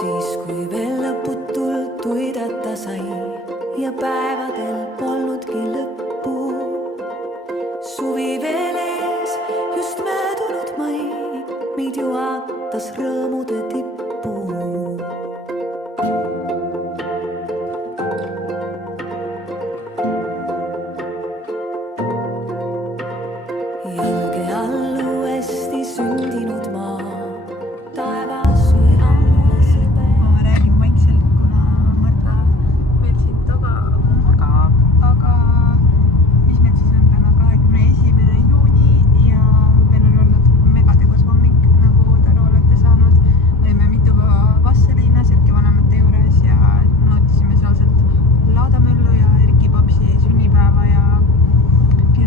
siis kui veel lõputult tuidata sai ja päevadel polnudki lõppu. Suvi veel ees, just möödunud mai, meid juhatas rõõmude tippu. Jalge all uuesti sündinud maa, taevas või ammune sõbe. Ma räägin vaikselt, kuna Marta veel siin taga magab, aga mis meil siis on täna 21. juuni ja meil on olnud megategus hommik, nagu te olete saanud. Olime mitu päeva Vastseliinas Erki vanemate juures ja nautisime sealset laadamöllu ja Erki papsi sünnipäeva ja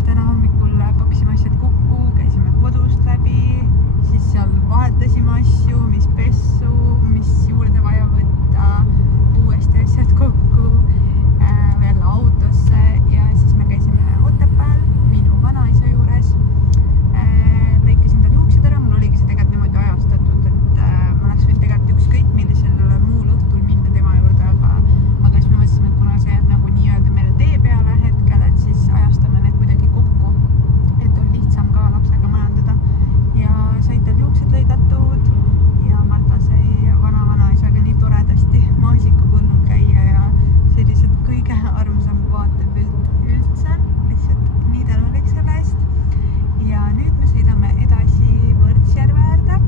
täna hommikul pakkisime asjad kokku, käisime kodust läbi, siis seal vahetasime asju, mis pessu, mis juurde vaja võtta, uuesti asjad kokku, veel autosse ja siis me käisime Otepääl minu vanaisa juures. Lõikasin tal juuksed ära, mul oligi see tegelikult niimoodi ajastatud, et ma oleks võinud tegelikult ükskõik millisel muul õhtul minna tema juurde, aga siis me mõtlesime, et kuna see jääb nagu nii-öelda meil tee peale hetkel, et siis ajastame need kuidagi kokku, et on lihtsam ka lapsega majandada. Ja said tal juuksed lõigatud ja Marta sai vanaisaga nii toredasti maasikapõllul käia ja see oli lihtsalt kõige armsam vaatepilt üldse, lihtsalt nii tänulik selle eest. Ja nüüd me sõidame edasi Võrtsjärve äärde.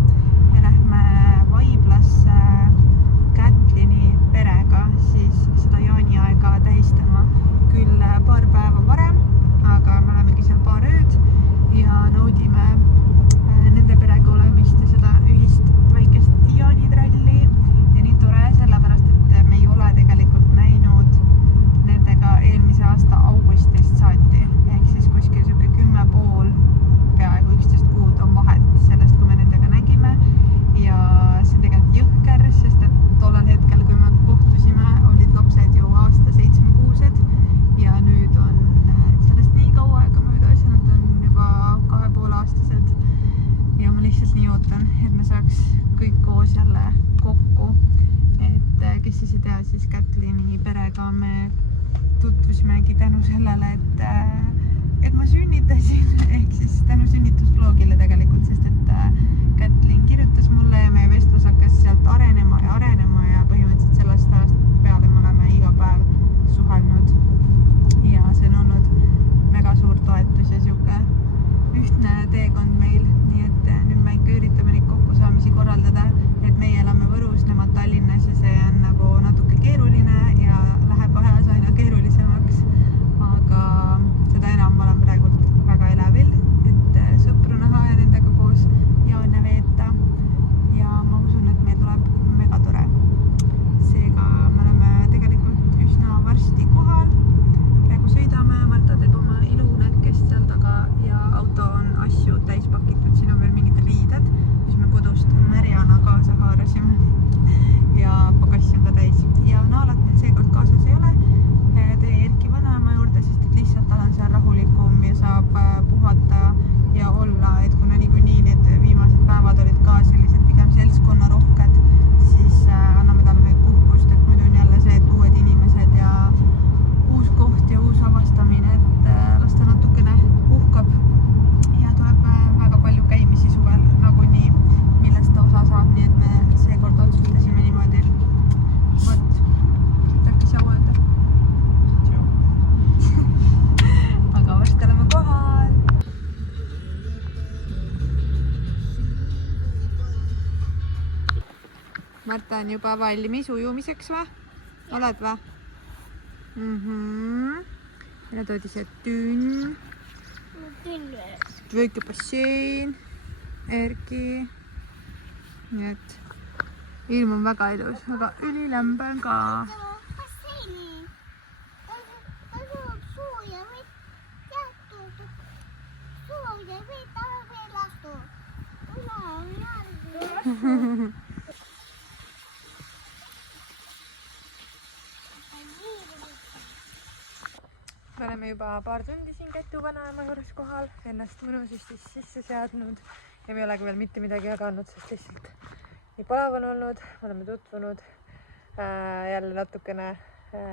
Me lähme Vaiblasse Kätlini perega siis seda jaaniaega tähistama küll paar päeva varem, aga me olemegi seal paar ööd ja naudime nende perega olemist ja seda ühist väikest jaanitralli ja nii tore, sellepärast et me ei ole tegelikult näinud nendega eelmise aasta augustist saati, ehk siis kuskil siuke 10,5 peaaegu 11 kuud on vahet sellest, kui me nendega nägime ja see on tegelikult jõhker, sest et tollel hetkel, kui me kohtusime, olid lapsed ju aasta 7-kuused ja nüüd on sellest nii kaua aega möödas ja nad on juba 2,5-aastased ja ma lihtsalt nii ootan, et me saaks kõik koos jälle kokku. Et kes siis ei tea, siis Kätlini perega me tutvusimegi tänu sellele, et ma sünnitasin, ehk siis tänu sünnitusvlogile tegelikult, sest et Kätlin kirjutas mulle ja meie vestlus hakkas sealt arenema ja põhimõtteliselt sellest ajast peale me oleme iga päev suhelnud ja see on olnud mega suur toetus ja siuke ühtne teekond meil, nii et nüüd me ikka üritame neid kokkusaamisi korraldada, et meie elame Võrus, nemad Tallinnas ja see on nagu natuke keeruline ja läheb ajas aina keerulisemaks, aga seda enam ma olen praegu väga elevil, et sõpru näha ja nendega koos jaane veeta ja ma usun, et meil tuleb mega tore. Seega me oleme tegelikult üsna varsti kohal. Praegu sõidame, Marta teeb oma ilunäkkest seal taga ja auto on asju täis pakitud, siin on veel mingid riided, mis me kodust märjana kaasa haarasime ja pagassi on ka täis ja naalat meil seekord kaasas ei ole. Tee Erki vanaema juurde, sest et lihtsalt tal on seal rahulikum ja saab puhata ja olla, et kuna niikuinii need viimased päevad olid ka sellised pigem seltskonnarohked, siis anname talle nüüd puhkust, et muidu on jälle see, et uued inimesed ja uus koht ja uus avastamine, et las ta natukene puhkab ja tuleb väga palju käimisi suvel nagunii, millest ta osa saab, nii et me seekord otsustasime niimoodi. Vot, äkki sa öelda? Aga varsti oleme kohal. Marta on juba valmis ujumiseks või? Oled või? Meile toodi see tünn, väike bassein, Erki. Nii et ilm on väga ilus, aga ülilämbe on ka. Me oleme juba paar tundi siin Kätu vanaema juures kohal, ennast mõnusasti sisse seadnud ja me ei olegi veel mitte midagi jaganud, sest lihtsalt nii palav on olnud, oleme tutvunud, jälle natukene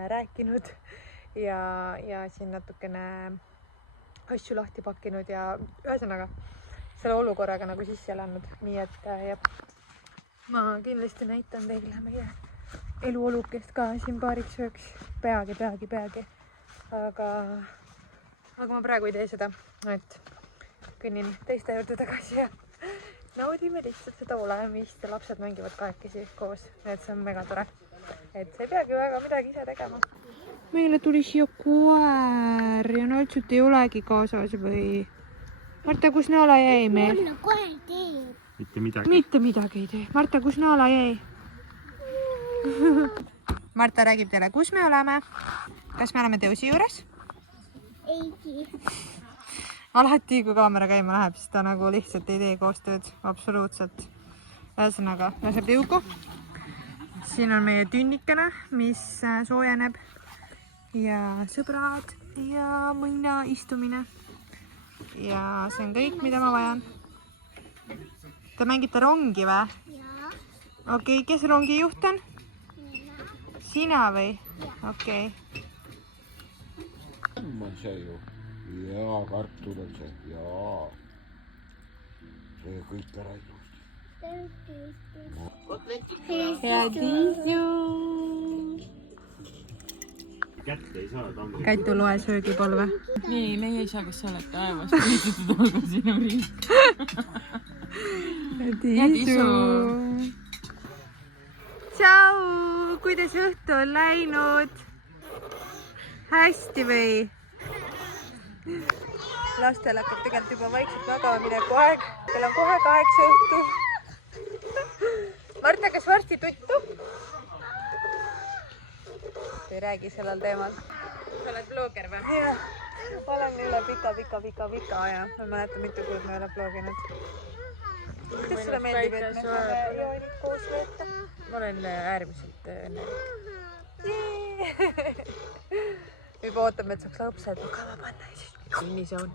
rääkinud ja siin natukene asju lahti pakkinud ja ühesõnaga selle olukorraga nagu sisse elanud, nii et jah, ma kindlasti näitan teile meie eluolukest ka siin paariks ööks, peagi, aga ma praegu ei tee seda, et kõnnin teiste juurde tagasi ja naudime lihtsalt seda olemist ja lapsed mängivad kahekesi koos, et see on mega tore, et sa ei peagi väga midagi ise tegema. Meile tuli siia koer ja Naltsut ei olegi kaasas või? Marta, kus Naala jäi meil? Koer teeb. Mitte midagi ei tee. Marta, kus Naala jäi? Marta räägib teile, kus me oleme. Kas me oleme Teusi juures? Ei. Alati, kui kaamera käima läheb, siis ta nagu lihtsalt ei tee koostööd. Absoluutselt. Ühesõnaga, laseb Teugu. Siin on meie tünnikene, mis soojeneb. Ja sõbrad ja mõnna istumine. Ja see on kõik, mida ma vajan. Te mängite rongi või? Jaa. Okei, kes rongi juht on? Sina või? Okei. On see ju. Jaa, kartul on see. Jaa. See kõik ära ilusti. Hea Tiisu! Kätte ei saa tammi. Käitu loe söögipolve. Nii, meie ei saa, kas sa oled taevast viisitud olgu sinu riik. Tiisu! Tšau! Kuidas õhtu on läinud? Hästi või? Lastel hakkab tegelikult juba vaikselt magama mineku aeg. Teil on kohe 8 õhtul. Marta, kas varsti tuttu? Ei räägi sellel teemal. Sa oled blogger või? Jah, olen üle pika aja. Ma mäletan, mitu kuud ma ei ole bloginud. Kuidas sulle meeldib, et me saame joonid koos veeta? Ma olen äärmiselt õnnelik. Juba ootame, et saaks lapsed magama panna ja siis Nii see on.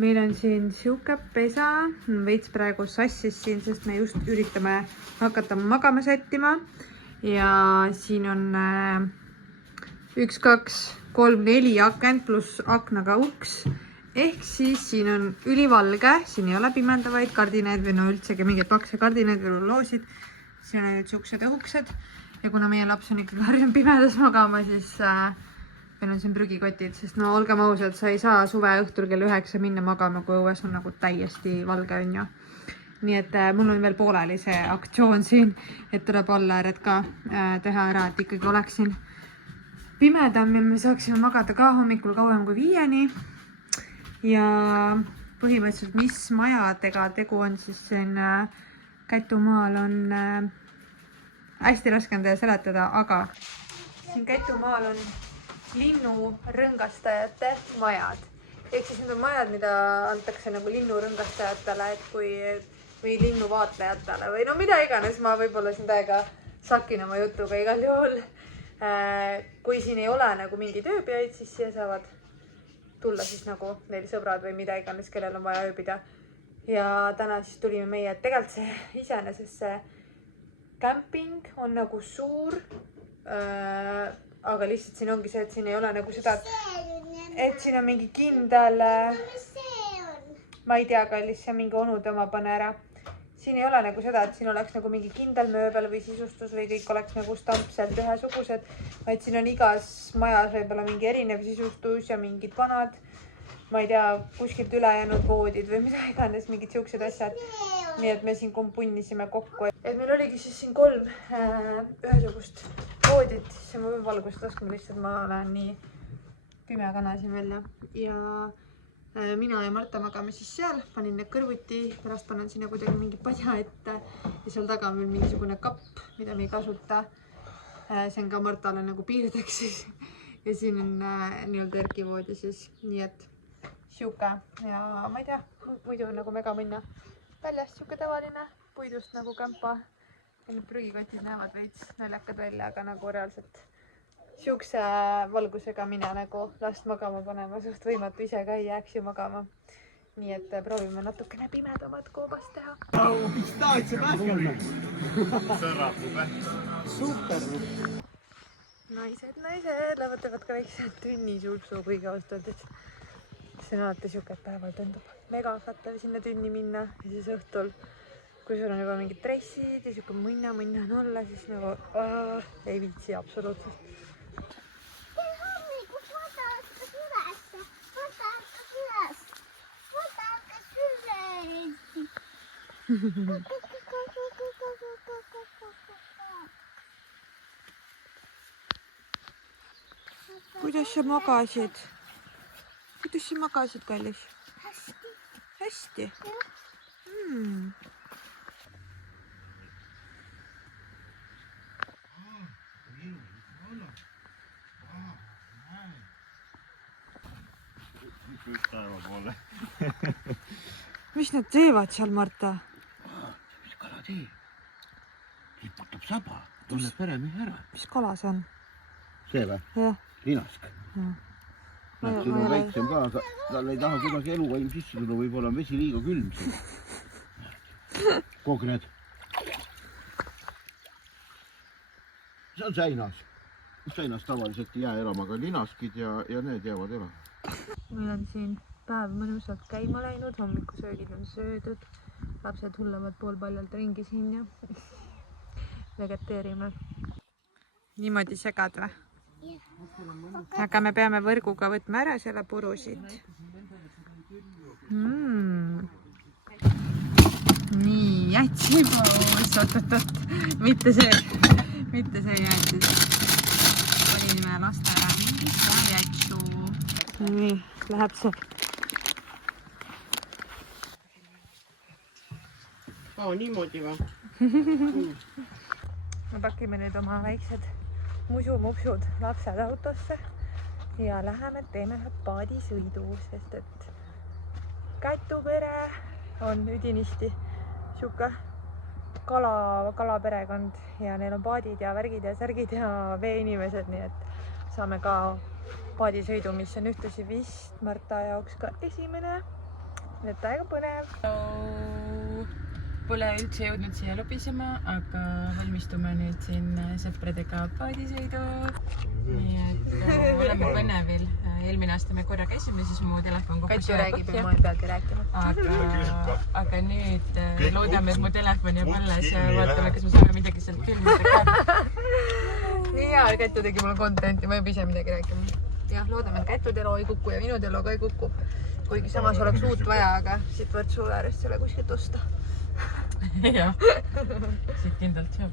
meil on siin siuke pesa, veits praegu sassis siin, sest me just üritame hakata magama sättima ja siin on 1, 2, 3, 4 akent pluss aknaga uks ehk siis siin on ülivalge, siin ei ole pimendavaid kardinaid või no üldsegi mingeid pakse kardinaid või rulloosid, siin on nüüd siuksed õhuksed ja kuna meie laps on ikkagi harjunud pimedas magama, siis meil on siin prügikotid, sest no olgem ausad, sa ei saa suve õhtul kell 9 minna magama, kui õues on nagu täiesti valge on ju. Nii et mul on veel pooleli see aktsioon siin, et tuleb allääred ka teha ära, et ikkagi oleks siin pimedam ja me saaksime magada ka hommikul kauem kui 5-ni. Ja põhimõtteliselt, mis majadega tegu on, siis siin Kätumaal on hästi raske on teile seletada, aga siin Kätumaal on linnurõngastajate majad. Ehk siis need on majad, mida antakse nagu linnurõngastajatele või linnuvaatlejatele või no mida iganes, ma võib-olla siin täiega sakin oma jutuga igal juhul. Kui siin ei ole nagu mingi ööbijaid, siis siia saavad tulla siis nagu neil sõbrad või mida iganes, kellel on vaja ööbida. Ja täna siis tulime meie, et tegelikult see iseenesest see camping on nagu suur, aga lihtsalt siin ongi see, et siin ei ole nagu seda, et siin on mingi kindel, ma ei tea, kallis, see on mingi onude oma, pane ära. Siin ei ole nagu seda, et siin oleks nagu mingi kindel mööbel või sisustus või kõik oleks nagu stampselt ühesugused, vaid siin on igas majas võib-olla mingi erinev sisustus ja mingid vanad, ma ei tea, kuskilt ülejäänud voodid või mida iganes, mingid siuksed asjad. Nii et me siin punnisime kokku. Et meil oligi siis siin 3 ühesugust voodit, siis ma pean valgust laskma lihtsalt, ma olen nii pime kana siin välja. Ja mina ja Marta magame siis seal, panin need kõrvuti, pärast panen sinna kuidagi mingi padja ette ja seal taga on veel mingisugune kapp, mida me ei kasuta. See on ka Martale nagu piirdeks siis ja siin on nii-öelda erkivoodi siis, nii et siuke ja ma ei tea, muidu on nagu mega minna väljast siuke tavaline puidust nagu kämpa ja need prügikotid näevad veits naljakad välja, aga nagu reaalselt siukse valgusega mina nagu last magama panema, suht võimatu ise ka ei jääks ju magama. nii et proovime natukene pimedamat koobast teha. naised lähevad teevad ka väikse tünnisulpsu, kuigi ausalt öeldes see on alati siuke, et päeval tundub mega fatav sinna tünni minna ja siis õhtul, kui sul on juba mingid dressid ja siuke munna on alla, siis nagu ei viitsi absoluutselt. Kuidas sa magasid? Kuidas sa magasid, kallis? Hästi. Mis nad teevad seal, Marta? Mis kala teeb? Liputab saba, tunneb peremehe ära. Mis kala see on? See või? Jah. Linask. Näed, siin on väiksem ka, tal ei taha kuidagi eluvaim sisse tulla, võib-olla on vesi liiga külm siin. Kogred. See on säinas. Säinas tavaliselt ei jää elama, aga linaskid ja need jäävad elama. Meil on siin päev mõnusalt käima läinud, hommikusöögid on söödud, lapsed hullevad poolpaljalt ringi siin ja vegeteerime. Niimoodi segad või? Aga me peame võrguga võtma ära selle puru siit. Nii, jätsipoos, oot, mitte see jättis. Panime lastele mingis jätsu. Nii, läheb see. Niimoodi või? Me pakime nüüd oma väiksed musumupsud lapsed autosse ja läheme teeme paadisõidu, sest et Kätu pere on üdinisti siuke kalaperekond ja neil on paadid ja värgid ja särgid ja veeinimesed, nii et saame ka paadisõidu, mis on ühtlasi vist Marta jaoks ka esimene. Nii et täiega põnev. Pole üldse jõudnud siia lobisema, aga valmistume nüüd siin sõpradega paadisõidu. Nii et oleme põnevil. Eelmine aasta me korra käisime, siis mu telefon kogu Kätu räägib ja ma ei peagi rääkima. Aga nüüd loodame, et mu telefon jääb alles ja vaatame, kas me saame midagi sealt filmida ka. Nii hea, Kätu tegi mulle contenti, ma ei pea ise midagi rääkima. Jah, loodame, et Kätu elu ei kuku ja minu elu ka ei kuku. Kuigi samas oleks uut vaja, aga siit Võrtsu äärest selle kuskilt osta. Jah, siit kindlalt saab.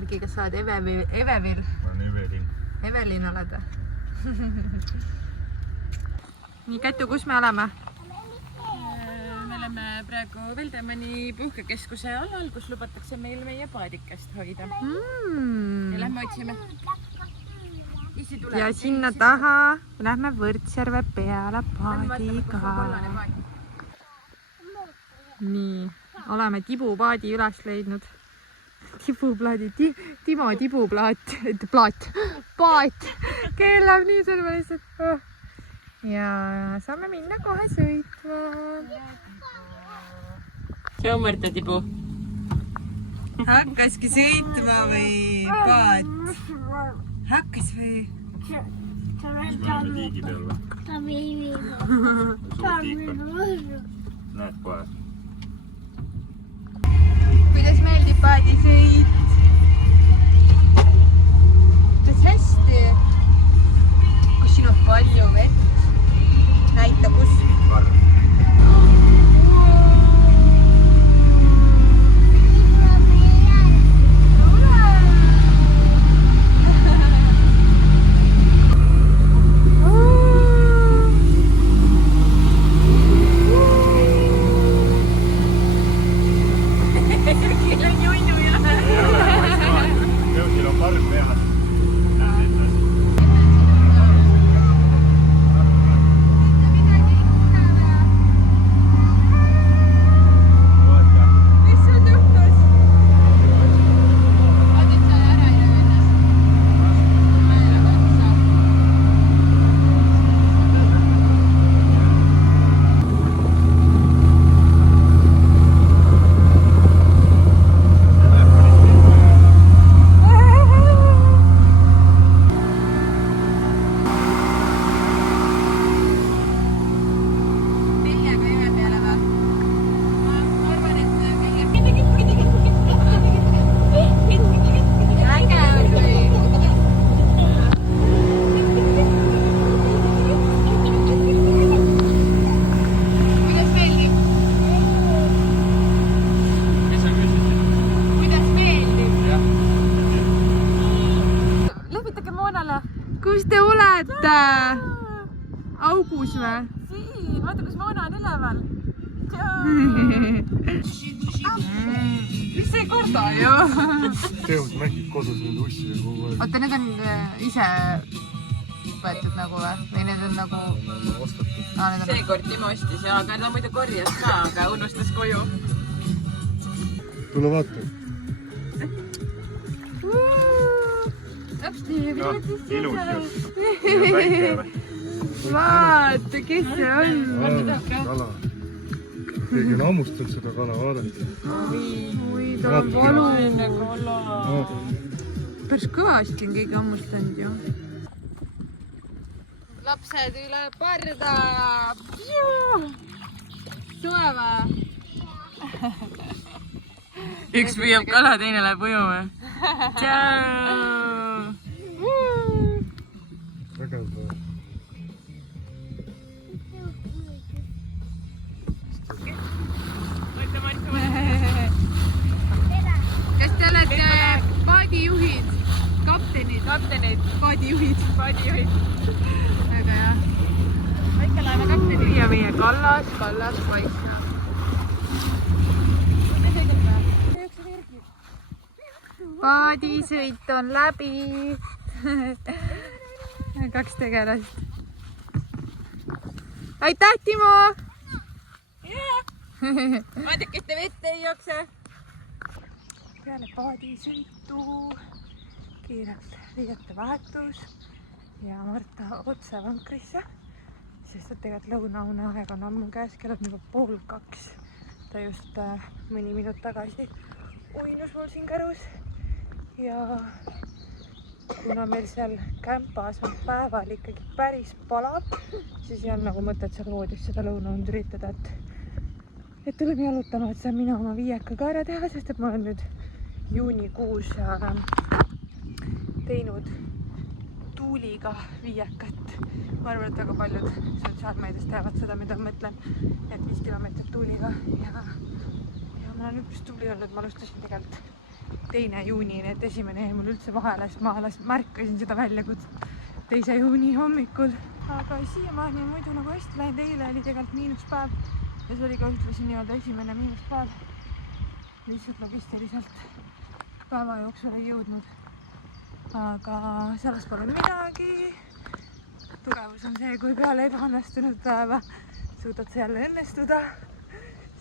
Erki, kas sa oled Evevil? Ma olen Evelin. Evelin oled või? Nii, Kätu, kus me oleme? Me oleme praegu Veldemanni puhkekeskuse alal, kus lubatakse meil meie paadikest hoida. Ja lähme otsime. Ja sinna taha lähme Võrtsjärve peale paadiga. Nii, oleme tibupaadi üles leidnud. Tibuplaadi, Timo tibuplaat, paat, keelab nii sõnuma lihtsalt. Ja saame minna kohe sõitma. See on Marta tibu. Hakkaski sõitma või paat? Hakkas või? Siis me oleme tiigi peal või? Suur tiik on. Näed kohe. Kuidas meeldib paadisõit? Kuidas hästi? Kus siin on palju vett? Näita, kus? kus te olete? Augus või? Siin, vaata kus vana on üleval. Mis ei karda ju? Teevad mängid kodus need ussi kogu aeg. Oota, need on ise võetud nagu või need on nagu... Ostatud. Seekord Timo ostis ja ta muidu korjas ka, aga unustas koju. Tule vaata. Ilus ju. Väike või? Vaata, kes see on? Kala. Keegi on hammustanud seda kala, vaadake. Oi, tal on valuline kala. Päris kõvasti on keegi hammustanud ju. Lapsed üle parda. Suve või? Üks püüab kala, teine läheb ujuma. Tšau! Vägev. Kas te olete paadijuhid? Kaptenid? Paadijuhid. Väga hea. Väikelaeva kaptenid. Ja meie kallas paikna. Paadisõit on läbi. 2 tegelast. Aitäh, Timo! Vaadake, kes te vette ei jookse. Peale paadisõitu kiirelt riiete vahetus ja Marta otse vankrisse, sest et tegelikult lõunaune aeg on ammu käes, kell on juba 1:30. Ta just mõni minut tagasi uinus mul siin kärus ja kuna meil seal kämpas on päeval ikkagi päris palab, siis ei ole nagu mõtet seal voodis seda lõunaund üritada, et tuleme jalutama, et saan mina oma viieka ka ära teha, sest et ma olen nüüd juunikuus teinud tuuliga viiekat. Ma arvan, et väga paljud sotsiaalmeedias teavad seda, mida ma mõtlen, et 5 kilomeetrit tuuliga ja ma olen üpris tuuli olnud, ma alustasin tegelikult 2. juuni, nii et 1. jäi mul üldse vahele, sest ma alles märkasin seda väljakutset 2. juuni hommikul. Aga siiamaani on muidu nagu hästi läinud, eile oli tegelikult miinuspäev ja see oli ka ühtlasi nii-öelda 1. miinuspäev. Lihtsalt logistiliselt päeva jooksul ei jõudnud. Aga sellest pole midagi. Tugevus on see, kui peale ebaõnnestunud päeva suudad see jälle õnnestuda.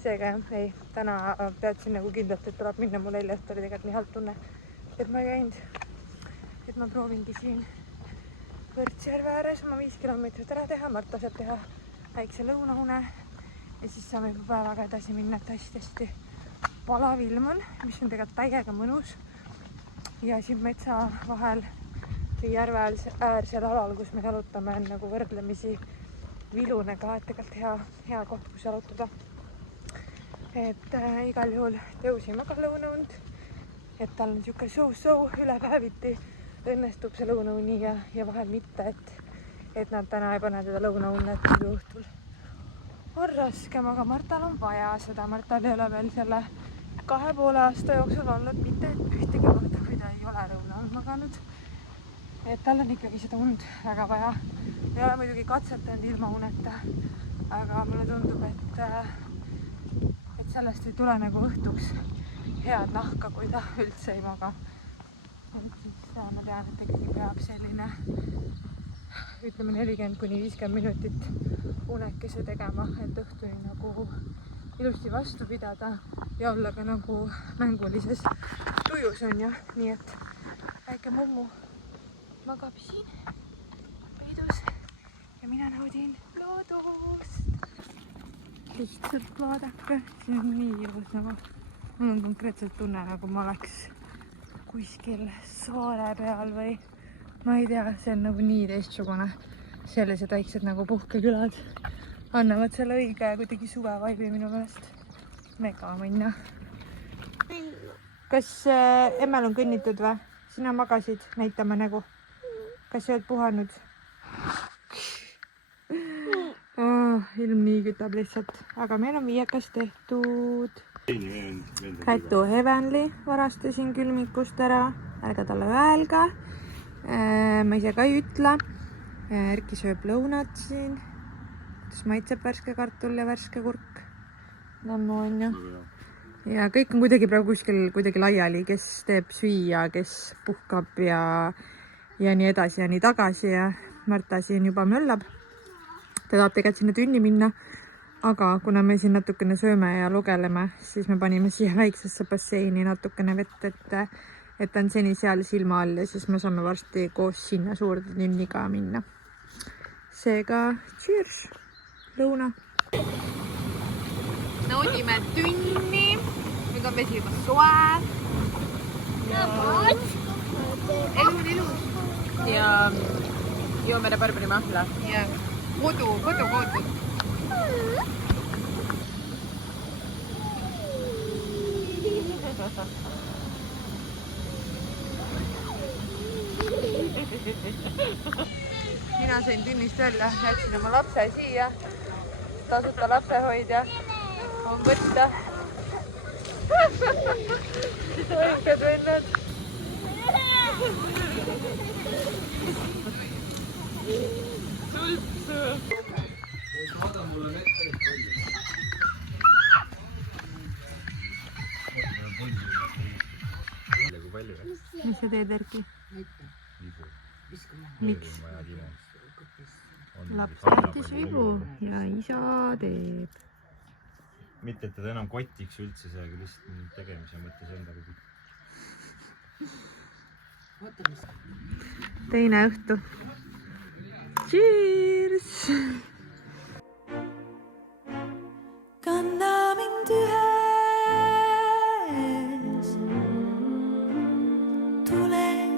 Seega ei, täna peatsin nagu kindlalt, et tuleb minna, mul eile õhtul oli tegelikult nii halb tunne, et ma ei käinud. Et ma proovingi siin Võrtsjärve ääres oma 5 kilomeetrit ära teha, Marta saab teha väikse lõunaune ja siis saame juba päevaga edasi minna, et hästi palav ilm on, mis on tegelikult täiega mõnus. Ja siin metsa vahel või järve äärsel alal, kus me jalutame, on nagu võrdlemisi vilune ka, et tegelikult hea koht, kus jalutada. Et igal juhul tõusime ka lõunaund, et tal on niisugune so-so ülepäeviti õnnestub see lõunauni ja vahel mitte, et nad täna ei pane teda lõunaunne, et õhtul on raskem, aga Martal on vaja seda. Martal ei ole veel selle 2,5 aasta jooksul olnud mitte ühtegi korda, kui ta ei ole lõuna all maganud. Et tal on ikkagi seda und väga vaja. Ei ole muidugi katsetanud ilma uneta, aga mulle tundub, et sellest ei tule nagu õhtuks head nahka, kui ta üldse ei maga. Et siis ma tean, et ikkagi peab selline, ütleme 40–50 minutit unekese tegema, et õhtuni nagu ilusti vastu pidada ja olla ka nagu mängulises tujus on ju. Nii et väike mummu magab siin peidus ja mina naudin loodust. Lihtsalt vaadake, see on nii ilus nagu. Mul on konkreetselt tunne, nagu ma oleks kuskil saare peal või ma ei tea, see on nagu nii teistsugune. Sellised väiksed nagu puhkekülad annavad selle õige kuidagi suvevaibi minu meelest. Mega minna. Kas emmel on kõnnitud või? Sina magasid, näitame nägu. Kas sa oled puhanud? Ilm nii kütab lihtsalt, aga meil on viiekas tehtud. Kätu Heavenly varastasin külmikust ära, ärge talle öelge. ma ise ka ei ütle. Erki sööb lõunat siin. Kuidas maitseb värske kartul ja värske kurk. Nõmmu on ju. Ja kõik on kuidagi praegu kuskil kuidagi laiali, kes teeb süüa, kes puhkab ja nii edasi ja nii tagasi ja Marta siin juba möllab. Ta tahab tegelikult sinna tünni minna, aga kuna me siin natukene sööme ja lugeleme, siis me panime siia väiksesse basseini natukene vett, et on seni seal silma all ja siis me saame varsti koos sinna suurde tünni ka minna. Seega, cheers, lõuna. Naudime tünni, nüüd on vesi juba soe. Elu on ilus. Ja joome Barbari mahla. Ja kodu kootud. Mina sain tünnist välja, jätsin oma lapse siia. Tasuta lapsehoidja on võtta. Õiged vennad. Mis sa teed, Erki? Miks? Laps tahtis vigu ja isa teeb. Mitte, et teda enam kotiks üldse see, aga lihtsalt tegemise mõttes endaga. Teine õhtu. Cheers! Kanna mind ühes tulel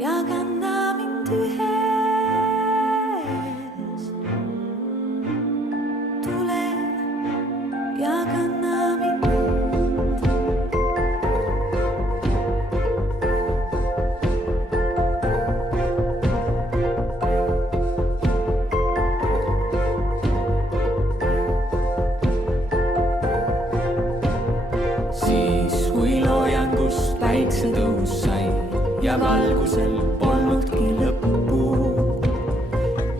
ja kanna mind ühes tulel ja kanna mind. Päiksetõus sai ja valgusel polnudki lõppu.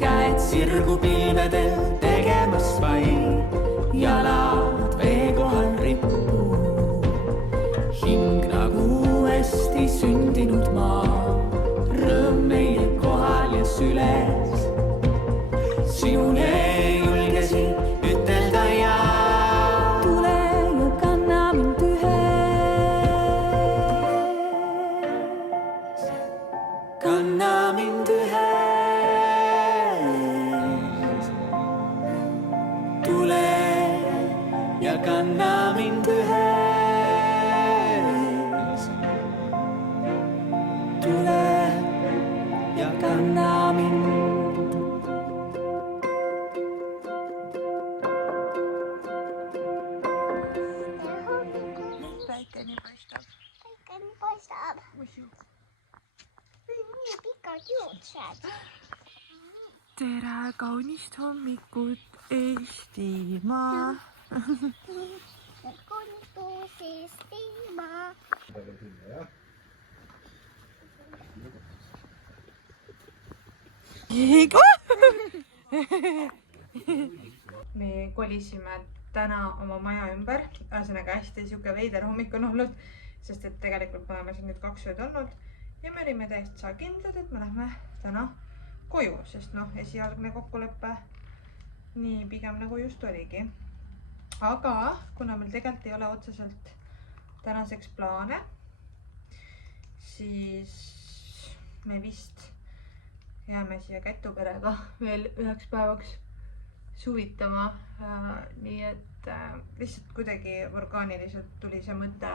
Käed sirgu pilvedel tegemas vaid, jalad vee kohal rippu. Hing nagu uuesti sündinud maa, rõõm meie kohal ja süles. Sinule julgesin ütelda ja tule ja kanna mind kanna mind ühes, tule ja kanna mind ühes, tule ja kanna mind. Päikeni paistab. Päikeni paistab. Usu. Nii pikad juuksed. Tere kaunist hommikut, Eestimaa. Kontus Eestimaa. Me kolisime täna oma maja ümber, ühesõnaga hästi siuke veider hommik on olnud, sest et tegelikult me oleme siin nüüd 2 ööd olnud ja me olime täiesti kindlad, et me lähme täna koju, sest noh, esialgne kokkulepe nii pigem nagu just oligi. Aga kuna meil tegelikult ei ole otseselt tänaseks plaane, siis me vist jääme siia Kätuperega veel 1 päevaks suvitama. Nii et lihtsalt kuidagi orgaaniliselt tuli see mõte,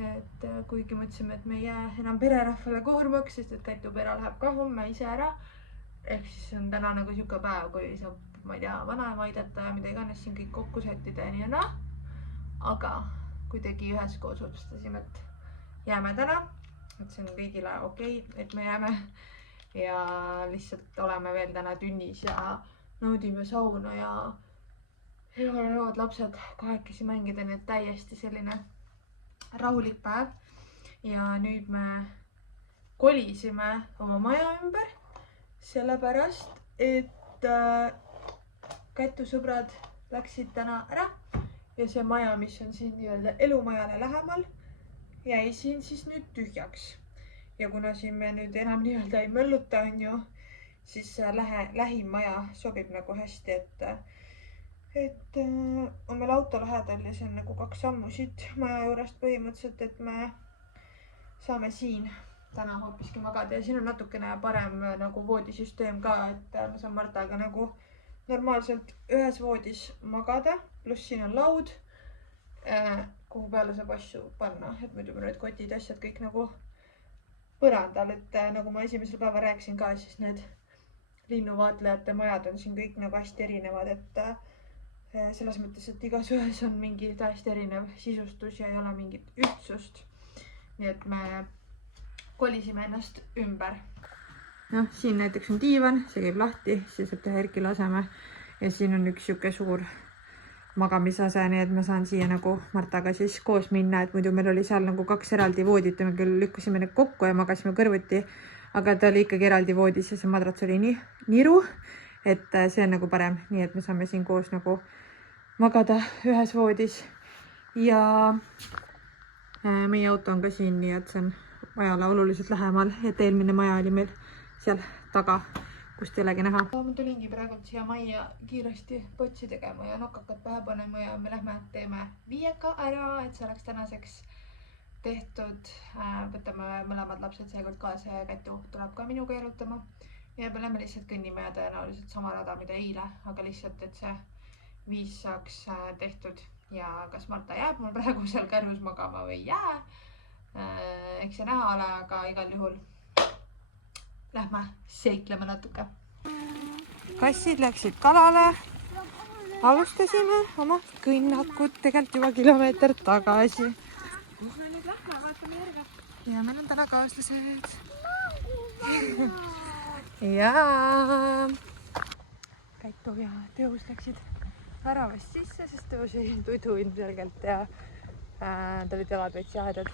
et kuigi mõtlesime, et me ei jää enam pererahvale koormaks, sest et Kätupere läheb ka homme ise ära. Ehk siis on täna nagu siuke päev, kui saab, ma ei tea, vanaema aidata ja mida iganes siin kõik kokku sättida ja nii ja naa. Aga kuidagi üheskoos otsustasime, et jääme täna, et see on kõigile okei, et me jääme ja lihtsalt oleme veel täna tünnis ja naudime sauna ja head lapsed kahekesi mängida, nii et täiesti selline rahulik päev. Ja nüüd me kolisime oma maja ümber, sellepärast, et Kätu sõbrad läksid täna ära ja see maja, mis on siin nii-öelda elumajale lähemal, jäi siin siis nüüd tühjaks. Ja kuna siin me nüüd enam nii-öelda ei mölluta, on ju, siis lähim maja sobib nagu hästi, et on meil auto lähedal ja see on nagu 2 sammu siit maja juurest põhimõtteliselt, et me saame siin täna hoopiski magada ja siin on natukene parem nagu voodisüsteem ka, et ma saan Martaga nagu normaalselt ühes voodis magada, pluss siin on laud, kuhu peale saab asju panna, et muidu need kotid, asjad kõik nagu põrandal, et nagu ma esimesel päeval rääkisin ka, siis need linnuvaatlejate majad on siin kõik nagu hästi erinevad, et selles mõttes, et igas ühes on mingi täiesti erinev sisustus ja ei ole mingit ühtsust. Nii et me kolisime ennast ümber. Noh, siin näiteks on diivan, see käib lahti, siis saab teha Erkile aseme ja siin on üks siuke suur magamisase, nii et ma saan siia nagu Martaga siis koos minna, et muidu meil oli seal nagu 2 eraldi voodit ja me küll lükkasime need kokku ja magasime kõrvuti, aga ta oli ikkagi eraldi voodis ja see madrats oli nii niru, et see on nagu parem, nii et me saame siin koos nagu magada ühes voodis ja meie auto on ka siin, nii et see on majale oluliselt lähemal, et eelmine maja oli meil seal taga, kust ei olegi näha. Ma tulingi praegu siia majja kiiresti potsi tegema ja nokakad pähe panema ja me lähme teeme viieka ära, et see oleks tänaseks tehtud. Võtame mõlemad lapsed seekord kaasa ja Kätu tuleb ka minuga jalutama. Ja me lähme lihtsalt kõnnima ja tõenäoliselt sama rada, mida eile, aga lihtsalt, et see 5 saaks tehtud. Ja kas Marta jääb mul praegu seal kärus magama või ei jää? Eks see näha ole, aga igal juhul lähme seikleme natuke. Kassid läksid kalale. Alustasime oma kõnnakut tegelikult juba kilomeeter tagasi. Mis me nüüd lähme, vaatame järge. Ja meil on täna kaaslased. Ja Kätu ja Tõus läksid väravast sisse, sest Tõus ei tudu ilmselgelt ja ta olid jalad veits jahedad.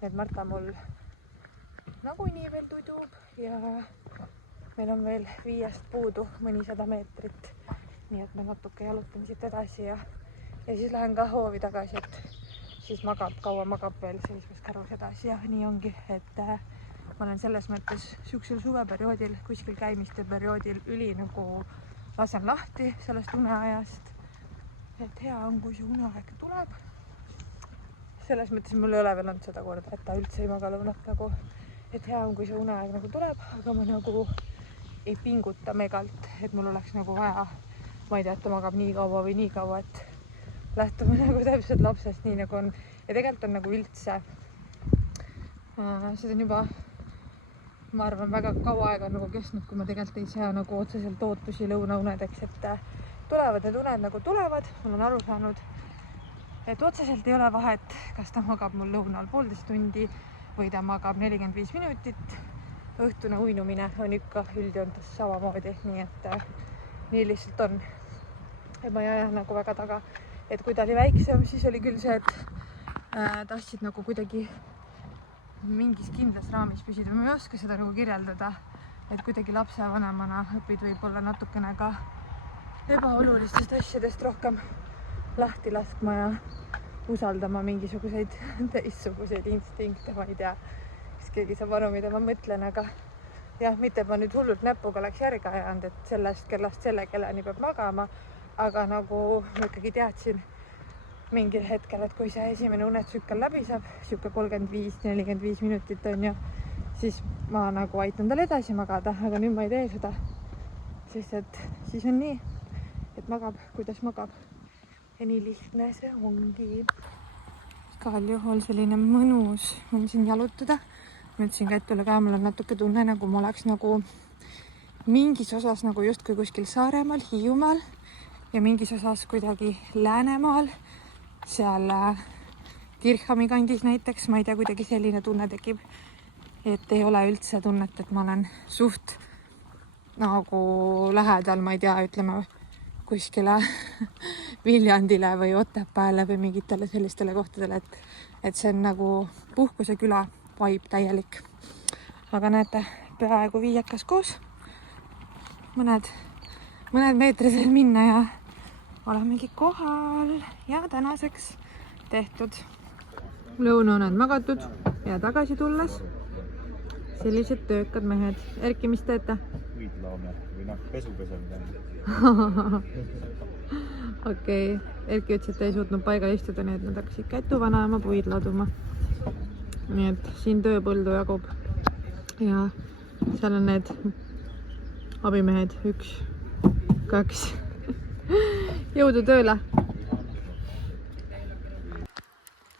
Et Marta mul nagunii veel tudub ja meil on veel 5 puudu mõnisada meetrit. Nii et me natuke jalutame siit edasi ja siis lähen ka hoovi tagasi, et siis kaua magab veel seisvas kärus edasi ja nii ongi, et ma olen selles mõttes sihukesel suveperioodil, kuskil käimiste perioodil üli nagu lasen lahti sellest uneajast, et hea on, kui see uneaeg tuleb. Selles mõttes mul ei ole veel olnud seda korda, et ta üldse ei maga lõunat nagu, et hea on, kui see uneaeg nagu tuleb, aga ma nagu ei pinguta megalt, et mul oleks nagu vaja, ma ei tea, et ta magab nii kaua või nii kaua, et lähtume nagu täpselt lapsest nii nagu on. Ja tegelikult on nagu üldse, seda on juba, ma arvan, väga kaua aega nagu kestnud, kui ma tegelikult ei sea nagu otseselt ootusi lõunaunedeks, et tulevad need uned nagu tulevad, mul on aru saanud, et otseselt ei ole vahet, kas ta magab mul lõunal 1,5 tundi või ta magab 45 minutit. Õhtune uinumine on ikka üldjoontes samamoodi, nii et nii lihtsalt on. Et ma ei aja nagu väga taga, et kui ta oli väiksem, siis oli küll see, et tahtsid nagu kuidagi mingis kindlas raamis püsida. Ma ei oska seda nagu kirjeldada, et kuidagi lapsevanemana õpid võib-olla natukene ka ebaolulistest asjadest rohkem lahti laskma ja usaldama mingisuguseid teistsuguseid instinkte, ma ei tea, kas keegi saab aru, mida ma mõtlen, aga jah, mitte ma nüüd hullult näpuga oleks järge ajanud, et sellest kellast selle kelleni peab magama, aga nagu ma ikkagi teadsin mingil hetkel, et kui see esimene unetsükkel läbi saab, siuke 35-45 minutit on ju, siis ma nagu aitan tal edasi magada, aga nüüd ma ei tee seda, sest et siis on nii, et magab, kuidas magab. Ja nii lihtne see ongi. Igal juhul selline mõnus on siin jalutada. Ma ütlesin Kätule ka, mul on natuke tunne, nagu ma oleks nagu mingis osas nagu justkui kuskil Saaremaal, Hiiumaal ja mingis osas kuidagi Läänemaal, seal Kirchami kandis näiteks, ma ei tea, kuidagi selline tunne tekib, et ei ole üldse tunnet, et ma olen suht nagu lähedal, ma ei tea, ütleme kuskile Viljandile või Otepääle või mingitele sellistele kohtadele, et see on nagu puhkuseküla vibe täielik. aga näete, peaaegu viiekas koos. mõned meetrid veel minna ja olemegi kohal ja tänaseks tehtud. lõunauned magatud ja tagasi tulles sellised töökad mehed. Erki, mis teete? Võitlaame või pesu peseme. Okei, Erki ütles, et ei suutnud paigal istuda, nii et nad hakkasid kätu vanaema puid laduma. Nii et siin tööpõldu jagub ja seal on need abimehed, 1, 2. Jõudu tööle!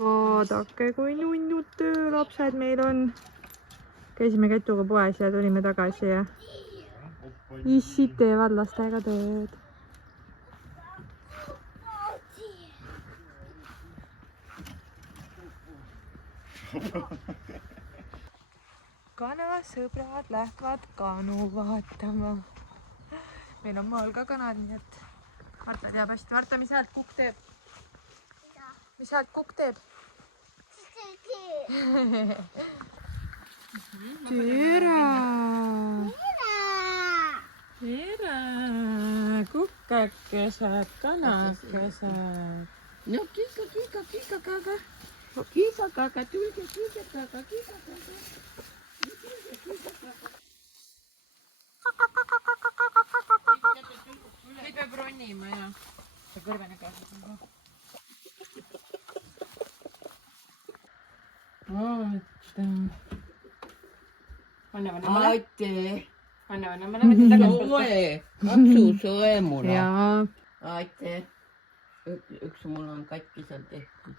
Vaadake, kui nunnud töölapsed meil on. Käisime kätuga poes ja tulime tagasi ja issid teevad lastega tööd. Kanasõbrad lähevad kanu vaatama. Meil on maal ka kanad, nii et Marta teab hästi. Marta, mis häält kukk teeb? Mis häält kukk teeb? Tere! Tere! Kukkakesed, kanakesed. No kiika, kiika, kiika, kaga. Tulge, kiika, kaga, kiika, kaga. Nüüd peab ronima ja see kõrvene käes on ka. Aitäh. Anna, ma lähen tagasi. Oe, aksusõe mulle. Jaa. Aitäh. Üks mul on katki seal tehtud.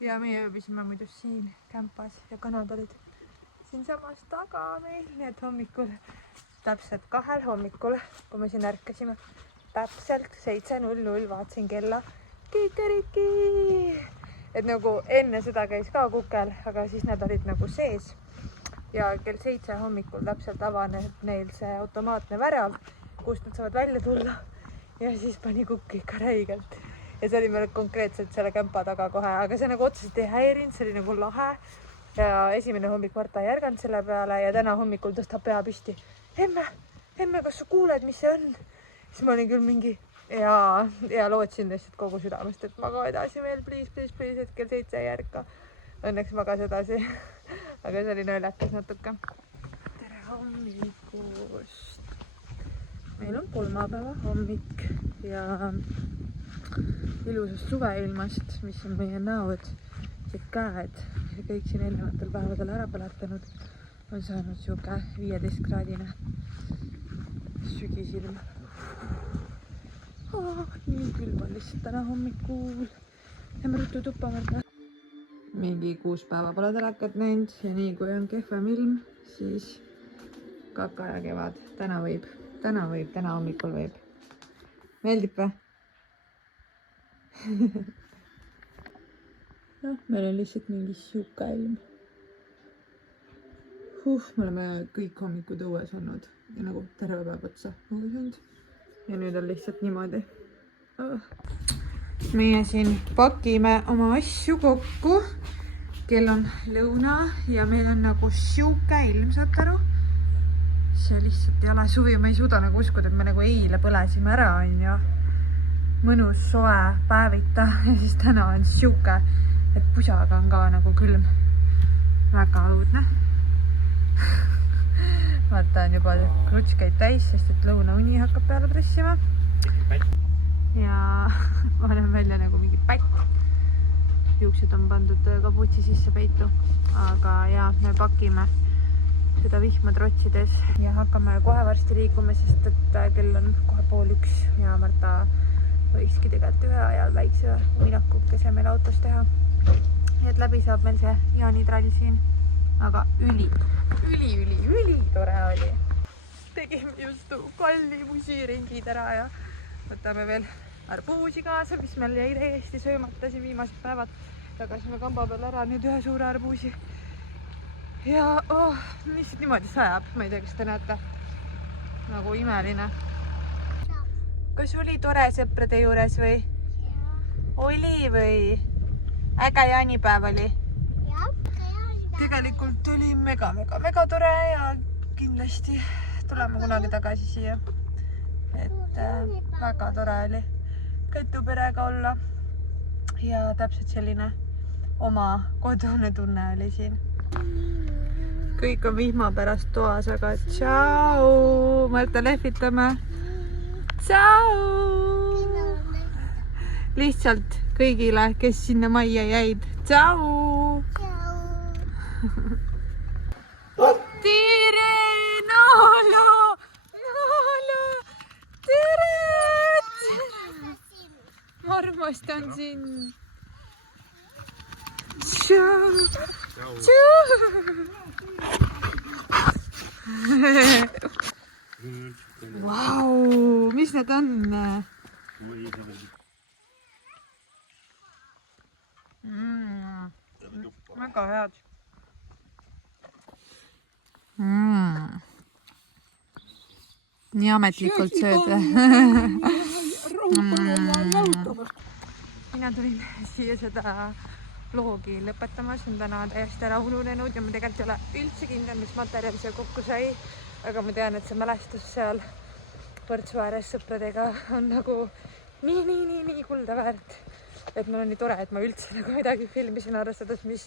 Ja meie ööbisime muidu siin kämpas ja kanad olid siinsamas taga meil, nii et hommikul, täpselt 2 hommikul, kui me siin ärkasime, täpselt 7:00 vaatasin kella, kikeriki! Et nagu enne seda käis ka kukel, aga siis nad olid nagu sees ja kell 7 hommikul täpselt avaneb neil see automaatne värav, kust nad saavad välja tulla ja siis pani kukk ikka räigelt. Ja see oli meil konkreetselt selle kämpa taga kohe, aga see nagu otseselt ei häirinud, see oli nagu lahe. Ja esimene hommik Marta ei ärganud selle peale ja täna hommikul tõstab pea püsti. Emme, kas sa kuuled, mis see on? Siis ma olin küll mingi ja lootsin lihtsalt kogu südamest, et maga edasi veel, please, et kell 7 ei ärka. Õnneks magas edasi, aga see oli naljakas natuke. Tere hommikust! Meil on kolmapäeva hommik ja ilusast suveilmast, mis on meie näod ja käed ja kõik siin eelnevatel päevadel ära põletanud, on saanud siuke 15-kraadine sügisilm. Nii külm on lihtsalt täna hommikul. Lähme ruttu tuppa, Marta. Mingi 6 päeva pole telekat näinud ja nii kui on kehvem ilm, siis kaka ja kevad. Täna võib, täna hommikul võib. Meeldib või? Noh, meil on lihtsalt mingi siuke ilm. Me oleme kõik hommikud õues olnud ja nagu terve päev otsa õues olnud. Ja nüüd on lihtsalt niimoodi. Meie siin pakime oma asju kokku. Kell on lõuna ja meil on nagu siuke ilm, saate aru? See lihtsalt ei ole suvi, ma ei suuda nagu uskuda, et me nagu eile põlesime ära, on ju. Mõnus soe päevita ja siis täna on siuke, et pusaga on ka nagu külm. Väga õudne. Vaata on juba krutskeid täis, sest et lõunauni hakkab peale pressima. Ja ma olen välja nagu mingi pätt. Juuksed on pandud kaputsi sisse peitu. Aga ja, me pakime seda vihma trotsides ja hakkame kohe varsti liikuma, sest et kell on kohe 12:30 ja Marta võikski tegelikult ühe ajal väikse uinakukese meil autos teha. Nii et läbi saab meil see jaanitrall siin. Aga üli tore oli. Tegime just kalli bussiringid ära ja võtame veel arbuusi kaasa, mis meil jäi täiesti söömata siin viimased päevad. Tagasime kamba peal ära nüüd ühe suure arbuusi. Ja lihtsalt niimoodi sajab. Ma ei tea, kas te näete. Nagu imeline. Kas oli tore sõprade juures või? Oli või? Äge jaanipäev oli? Jah. tegelikult oli mega tore ja kindlasti tuleme kunagi tagasi siia. Et väga tore oli Ketu perega olla ja täpselt selline oma kodune tunne oli siin. Kõik on vihma pärast toas, aga tšau! Marta, lehvitame. Tšau! Lihtsalt kõigile, kes sinna majja jäid. Tšau! Tere! Noolo! Tere! Ma armastan sind. Tšau! Tšau! Vau, mis need on? Väga head. Nii ametlikult sööd. Mina tulin siia seda loogi lõpetamas, on täna täiesti ära ununenud ja ma tegelikult ei ole üldse kindel, mis materjal seal kokku sai, aga ma tean, et see mälestus seal Võrtsu ääres sõpradega on nagu nii kulda väärt, et mul on nii tore, et ma üldse nagu midagi filmisin, arvestades, mis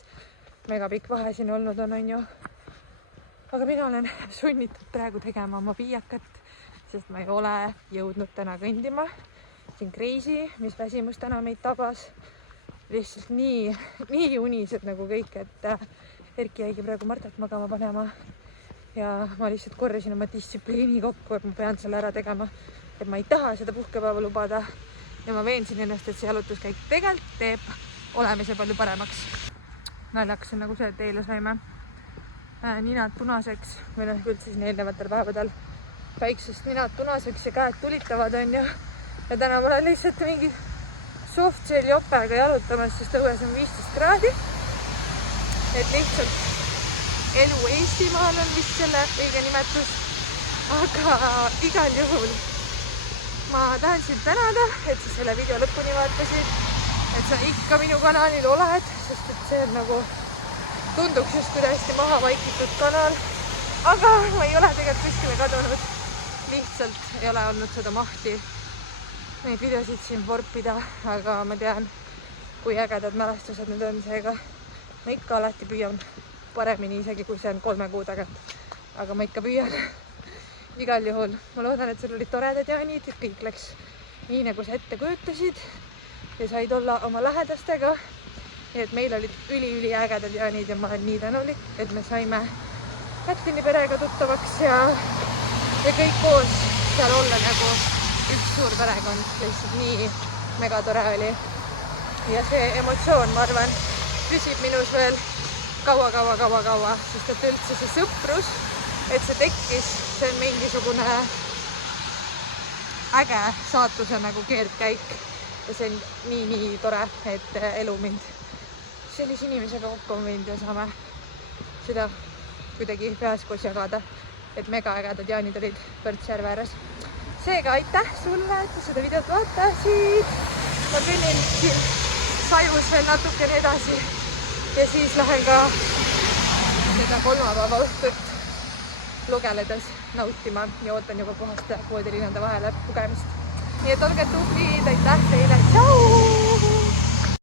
megapikk vahe siin olnud on ju. Aga mina olen sunnitud praegu tegema oma piiakat, sest ma ei ole jõudnud täna kõndima. Siin crazy, mis väsimus täna meid tabas. Lihtsalt nii unised nagu kõik, et Erki jäigi praegu Martat magama panema ja ma lihtsalt korjasin oma distsipliini kokku, et ma pean selle ära tegema, et ma ei taha seda puhkepäeva lubada ja ma veensin ennast, et see jalutuskäik tegelikult teeb olemise palju paremaks. Naljakas on nagu see, et eile saime ninad punaseks või noh, üldse siin eelnevatel päevadel päiksest ninad punaseks ja käed tulitavad on ju ja täna ma olen lihtsalt mingi softgeli opega jalutamas, sest õues on 15 kraadi. Et lihtsalt elu Eestimaal on vist selle õige nimetus. Aga igal juhul ma tahan sind tänada, et sa selle video lõpuni vaatasid, et sa ikka minu kanalil oled, sest et see on nagu tunduks justkui täiesti maha vaikitud kanal. Aga ma ei ole tegelikult kuskile kadunud. Lihtsalt ei ole olnud seda mahti neid videosid siin vorpida, aga ma tean, kui ägedad mälestused need on, seega ma ikka alati püüan paremini, isegi kui see on 3 kuu tagant. Aga ma ikka püüan. Igal juhul ma loodan, et sul olid toredad jaanid, et kõik läks nii, nagu sa ette kujutasid ja said olla oma lähedastega. Et meil olid üli ägedad jaanid ja ma olen nii tänulik, et me saime Kätlini perega tuttavaks ja kõik koos seal olla nagu üks suur perekond, lihtsalt nii mega tore oli. Ja see emotsioon, ma arvan, püsib minus veel kaua, sest et üldse see sõprus, et see tekkis, see on mingisugune äge saatuse nagu keerdkäik ja see on nii tore, et elu mind sellise inimesega kokku on võinud ja saame seda kuidagi üheskoos jagada, et mega ägedad jaanid olid Võrtsjärve ääres. Seega aitäh sulle, et sa seda videot vaatasid. Ma kõnnin siin Sajus veel natukene edasi ja siis lähen ka seda kolmapäeva õhtut lugeledes nautima ja ootan juba puhaste kvoodilinnade vahele lugemist. Nii et olge tublid, aitäh teile, tšau!